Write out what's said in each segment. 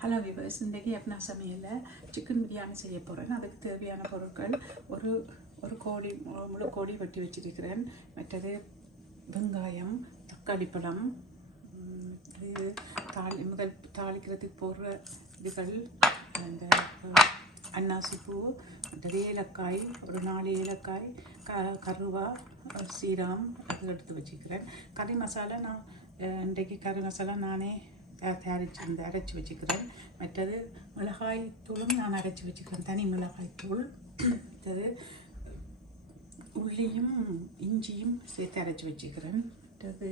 Hello viewers இன்றைக்கி எப்பனா சமையலில் சிக்கன் பிரியாணி செய்ய போகிறேன் அதுக்கு தேவையான பொருட்கள் ஒரு ஒரு கோழி முழு கோழி வெட்டி வச்சிருக்கிறேன். மற்றது வெங்காயம் தக்காளி பழம் இது தாளி முதல் தாளிக்கிறதுக்கு போடுற இதுகள் அந்த அன்னாசி பூ மற்றது ஏலக்காய் ஒரு நாலு ஏலக்காய் க கருவா அஹ், அது எடுத்து வச்சுக்கிறேன் கறி மசாலா நான் இன்றைக்கு கறி மசாலா நானே தயாரித்து தயாரிச்சிருந்தேன் அரைச்சி வச்சுக்கிறேன். மற்றது மிளகாய் தூளும் நான் அரைச்சி வச்சுக்கிறேன். தனி மிளகாய் தூள் மற்றது உள்ளியும் இஞ்சியும் சேர்த்து அரைச்சி வச்சுக்கிறேன். மற்றது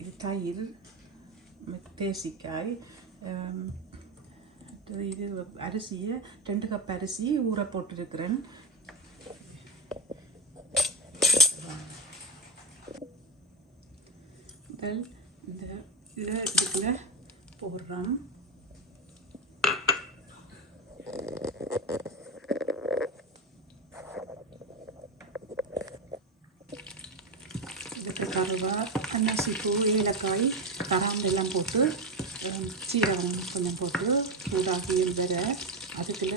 இது தயிர் தேசிக்காய் மற்றது இது அரிசியை ரெண்டு கப் அரிசி ஊற போட்டிருக்கிறேன். முதல் இதை போடுறோம் இதுக்கு கருவா அன்னாசி பூ ஏலக்காய் கராம்பு எல்லாம் போட்டு சீரகம் கொஞ்சம் போட்டு சூடாகி வர அதுக்குள்ள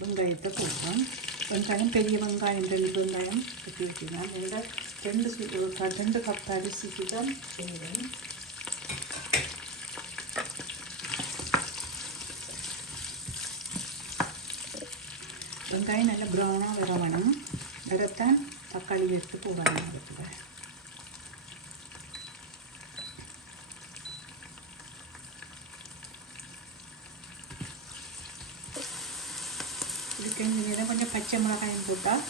வெங்காயத்தை போடுறோம் வெங்காயம் பெரிய வெங்காயம் ரெண்டு வெங்காயம் கட்டி வச்சுக்கலாம் அதில் ரெண்டு சு- ஒரு ரெண்டு கப் அரிசிக்கு தான் செய்வேன் வெங்காயம் நல்லா ப்ரௌனாக வர வேணும் வரத்தான் தக்காளி எடுத்து போடணும் அதுக்கு இதுக்கு இங்கே கொஞ்சம் பச்சை மிளகாயம் போட்டால்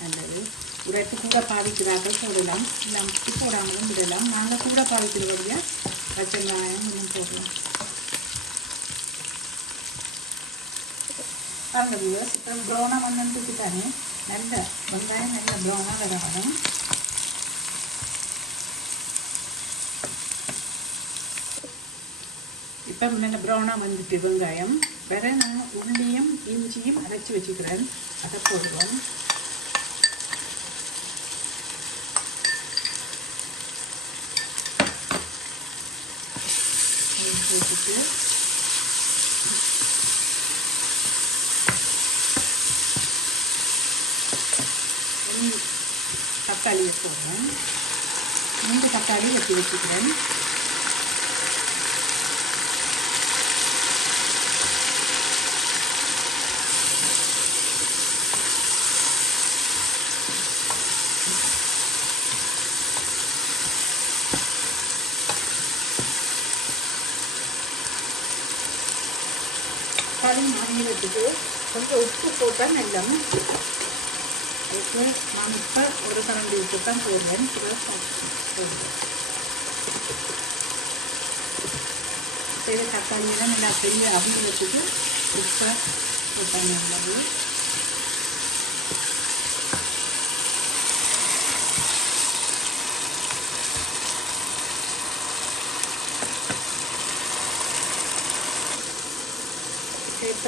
நல்லது உரைத்து கூட பாதிக்கிறார்கள் போடலாம் இல்லை அப்படி போடாமலும் விடலாம். நாங்கள் கூட பாவிக்கிறபடியா பச்சை மிளகாயம் கொஞ்சம் போடலாம். பாருங்க வியூவர்ஸ் இப்போ ப்ரௌனாக வந்துட்டு தானே? நல்ல வெங்காயம் நல்ல ப்ரௌனாக வர வரும். இப்போ நல்ல ப்ரௌனாக வந்துட்டு வெங்காயம். வேற நான் உள்ளியும் இஞ்சியும் அரைச்சி வச்சுக்கிறேன். அதை போடுவோம். போட்டுட்டு ரெண்டு தக்காளியை போடுறேன். ரெண்டு தக்காளி வெட்டி வச்சுக்கிறேன். தக்காளி மாநிலத்துக்கு கொஞ்சம் உப்பு போட்டால் நல்லம் உப்பு நான் இப்போ ஒரு கரண்டி உப்பு தான் போடுறேன். இதை போடுறேன் சரி தக்காளியெல்லாம் நல்லா பெரிய அவிழ் உப்பை போட்டாங்க நல்லது.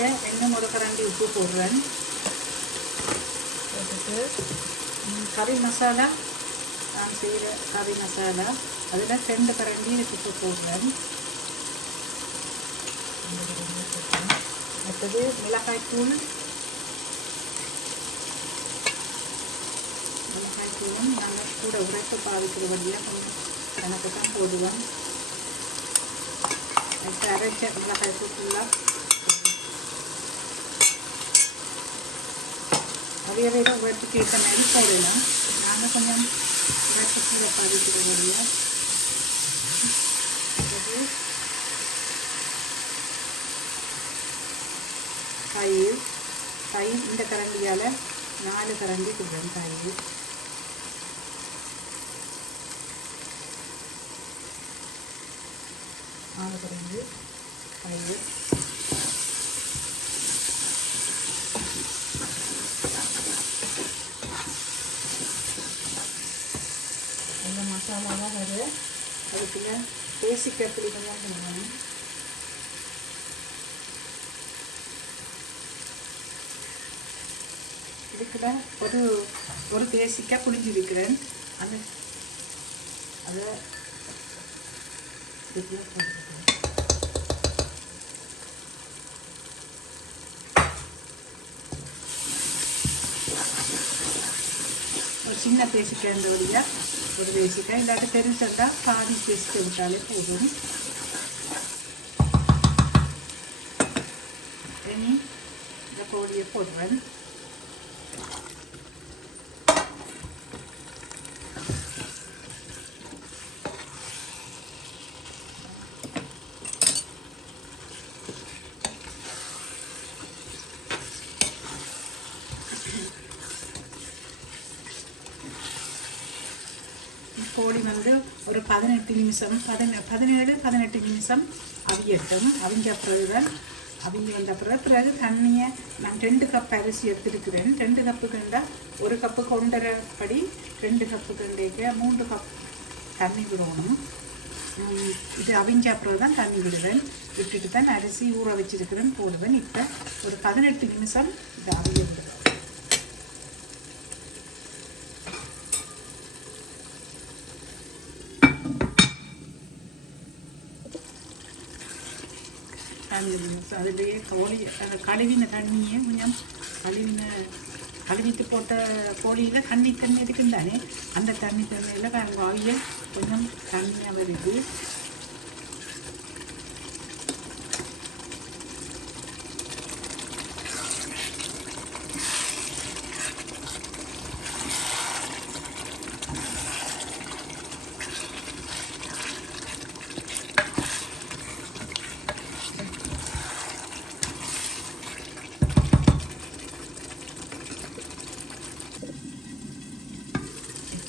இப்போ இன்னும் ஒரு கரண்டி உப்பு போடுறேன். போட்டுட்டு கறி மசாலா. நான் செய்கிற கறி மசாலா. அதில் ரெண்டு கரண்டி உப்பு போடுறேன். அடுத்தது மிளகாய் தூள். மிளகாய் தூளும் நாங்கள் கூட உரைக்க பாதிக்கிற வழியாக கொஞ்சம் கணக்கு தான் போடுவேன். அடுத்து அரைச்ச மிளகாய் தூள் ஃபுல்லாக அவையவையோட உரத்துக்கு ஏற்ற மாதிரி போடலாம் நாங்கள் கொஞ்சம் உரத்து கூட பதிக்கிற அது தயிர். தயிர் இந்த கரண்டியால் நாலு கரண்டி கொடுக்குறேன் தயிர். நாலு கரண்டி தயிர். சாமான் மசாலாலாம் அது அதுக்குள்ள பேசிக் கத்திரி கொஞ்சம் சொல்லுவாங்க இதுக்குள்ள ஒரு ஒரு தேசிக்காய் புளிஞ்சிருக்கிறேன். அந்த அதை இதுக்குள்ள ஒரு சின்ன பேசிக்கிறேன் இந்த வழியாக ஒரு பேசிக்காய் இல்லாட்டி பெருசண்டா பாதி பேசிக்க விட்டாலே போதும் இனி இந்த கோழியை போடுவேன் கோழி வந்து ஒரு பதினெட்டு நிமிஷம் பதினே பதினேழு பதினெட்டு நிமிஷம் அவியட்டும். அவிஞ்ச பிறகுதான் அவிஞ்சு வந்த பிறகு பிறகு தண்ணியை நான் ரெண்டு கப் அரிசி எடுத்துருக்கிறேன். ரெண்டு கப்பு கண்டா ஒரு கப்பு கொண்டரை படி ரெண்டு கப்பு கண்டேக்க மூன்று கப் தண்ணி விடணும். இது அவிஞ்ச அப்புறம் தான் தண்ணி விடுவேன். விட்டுட்டு தான் அரிசி ஊற வச்சிருக்கிறேன் போடுவேன். இப்போ ஒரு பதினெட்டு நிமிஷம் இது அவிய விடுவேன். தண்ணி அதுலேயே கோழி அந்த கழுவின தண்ணியே கொஞ்சம் கழுவின கழுவிட்டு போட்ட கோழியில் தண்ணி தண்ணி இருக்குந்தானே அந்த தண்ணி தண்ணியில் வாயில் கொஞ்சம் தண்ணியாக வருது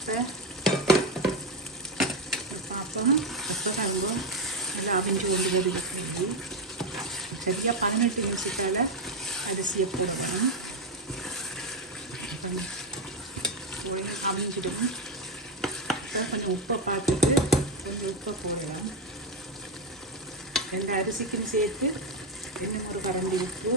இப்போ பார்ப்போம் எப்போ தங்கும் எல்லாம் அவிஞ்சு கொண்டு போடுறது சரியாக பதினெட்டு நிமிஷத்தால் அரிசியை போடணும். அமைஞ்சிடும். கொஞ்சம் உப்பை பார்த்துட்டு கொஞ்சம் உப்பை போடலாம். ரெண்டு அரிசிக்கும் சேர்த்து ரெண்டு மூணு கரண்டி உப்பு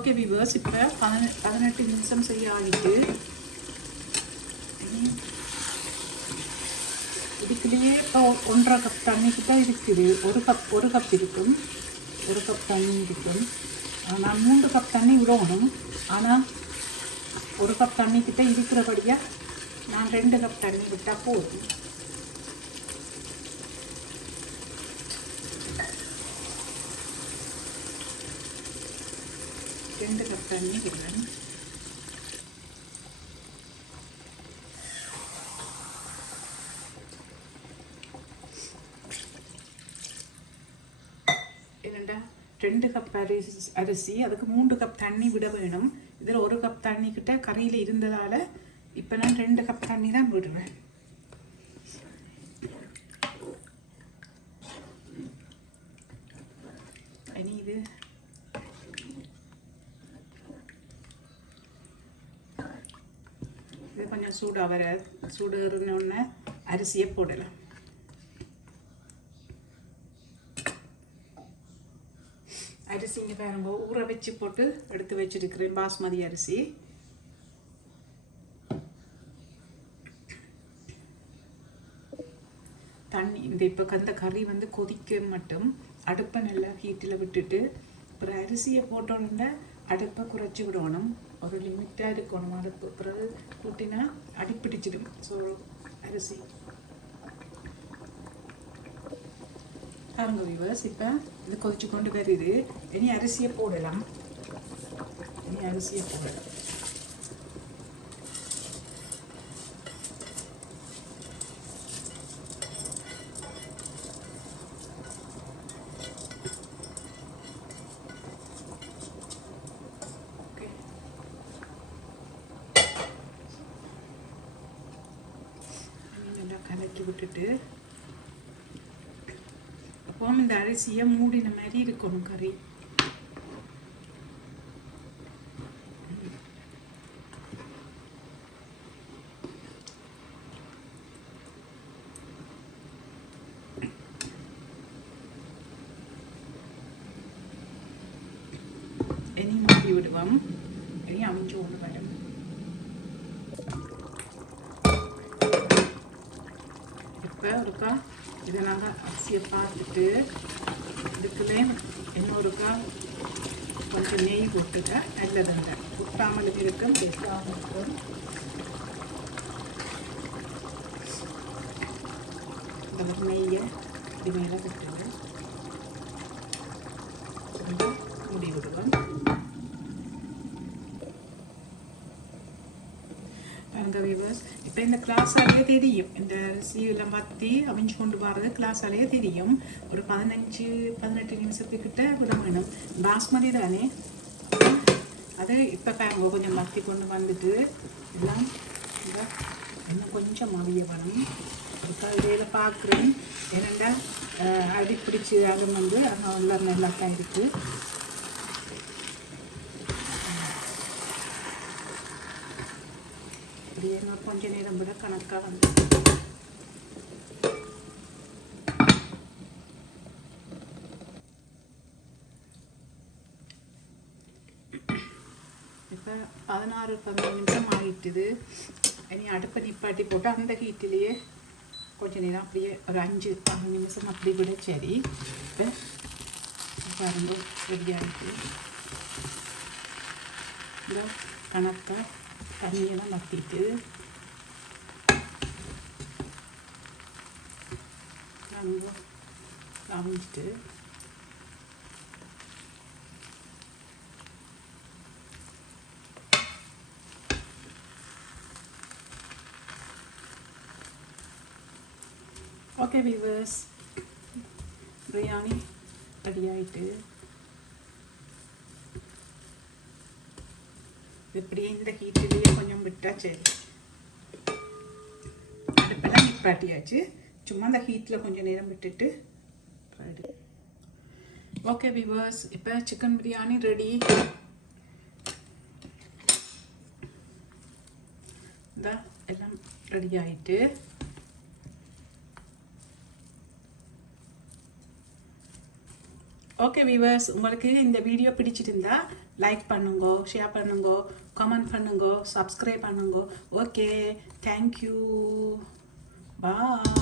ஓகே விவர்ஸ் இப்போ பதினெ பதினெட்டு நிமிஷம் சரி ஆகிட்டு இதுக்குள்ளேயே இப்போ ஒன்றரை கப் தண்ணி கிட்ட இருக்குது. ஒரு கப் ஒரு கப் இருக்கும். ஒரு கப் தண்ணி இருக்கும். நான் மூன்று கப் தண்ணி விடணும் ஆனால் ஒரு கப் தண்ணி கிட்ட இருக்கிறபடியாக நான் ரெண்டு கப் தண்ணி விட்டால் போதும் ரெண்டு கப் தண்ணி விடுவேன் என்னண்டா? ரெண்டு கப் அரிசி அரிசி அதுக்கு மூன்று கப் தண்ணி விட வேணும். இதில் ஒரு கப் தண்ணி கிட்ட கறியில் இருந்ததால் இப்போ நான் ரெண்டு கப் தண்ணி தான் விடுவேன் இனி இது இது கொஞ்சம் சூடாக வர சூடு உடனே அரிசியை போடலாம். அரிசி இங்கே பாருங்க ஊற வச்சு போட்டு எடுத்து வச்சிருக்கிறேன் பாஸ்மதி அரிசி. தண்ணி இந்த இப்போ அந்த கறி வந்து கொதிக்க மட்டும் அடுப்பை நல்லா ஹீட்டில் விட்டுட்டு அப்புறம் அரிசியை போட்ட உடனே அடுப்பை குறைச்சி விடணும். ஒரு லிமிட்டாக இருக்கணும் அதுக்கு பிறகு கூட்டினா அடிப்பிடிச்சிடும் ஸோ அரிசி. பாருங்க விவர்ஸ் இப்போ இது கொதிச்சு கொண்டு வருது. இனி அரிசியை போடலாம். இனி அரிசியை போடலாம் ஓகே இனி நல்லா கலக்கி விட்டுட்டு அப்போ இந்த அரிசியை மூடின மாதிரி இருக்கணும் கறி. இப்போ ஒருக்கா இதை நாங்கள் அரிசியை பார்த்துட்டு இதுக்குள்ளே இன்னொருக்கா கொஞ்சம் நெய் போட்டுக்க நல்லதுங்க கொட்டாமல் இருக்கும் பேசாமல் இருக்கும் இந்த நெய்யை இது மேலே விட்டுங்க கொஞ்சம் மூடி விடுவோம் பாருங்க வியூவர்ஸ் இப்போ இந்த கிளாஸாலே தெரியும். இந்த அரிசியெல்லாம் பற்றி அவிஞ்சு கொண்டு வர்றது கிளாஸாலே தெரியும். ஒரு பதினஞ்சு பதினெட்டு நிமிஷத்துக்கிட்ட விட வேணும் பாஸ்மதி தானே அது இப்போ பாருங்க கொஞ்சம் மத்தி கொண்டு வந்துட்டு எல்லாம் இன்னும் கொஞ்சம் அவிய வேணும் இப்போ இதில் பார்க்குறேன். என்னென்னா அடி பிடிச்சி அது வந்து அங்கே உள்ள நல்லா தான் இருக்குது அப்படியே நான் கொஞ்ச நேரம் விட கணக்காக வந்து இப்போ பதினாறு பதினஞ்சு நிமிஷம் ஆகிட்டுது இனி அடுப்பை நிப்பாட்டி போட்டு அந்த ஹீட்டிலேயே கொஞ்ச நேரம் அப்படியே ஒரு அஞ்சு அஞ்சு நிமிஷம் அப்படி விட சரி இப்போ பாருங்க ரெடியாக கணக்கை கணக்காக தண்ணியெல்லாம் வற்றிட்டு நம்ம அவிஞ்சிட்டு ஓகே வீவர்ஸ் பிரியாணி ரெடி இப்படியே இந்த ஹீட்டிலேயே கொஞ்சம் விட்டா சரி. அடுப்பெல்லாம் நிப்பாட்டியாச்சு சும்மா அந்த ஹீட்டில் கொஞ்சம் நேரம் விட்டுட்டு ரெடி ஓகே விவர்ஸ் இப்போ சிக்கன் பிரியாணி ரெடி இந்த எல்லாம் ரெடி ஆயிட்டு ஓகே வீவர்ஸ் உங்களுக்கு இந்த வீடியோ பிடிச்சிருந்தா லைக் பண்ணுங்க ஷேர் பண்ணுங்க கமெண்ட் பண்ணுங்க சப்ஸ்கிரைப் பண்ணுங்க. Okay thank you bye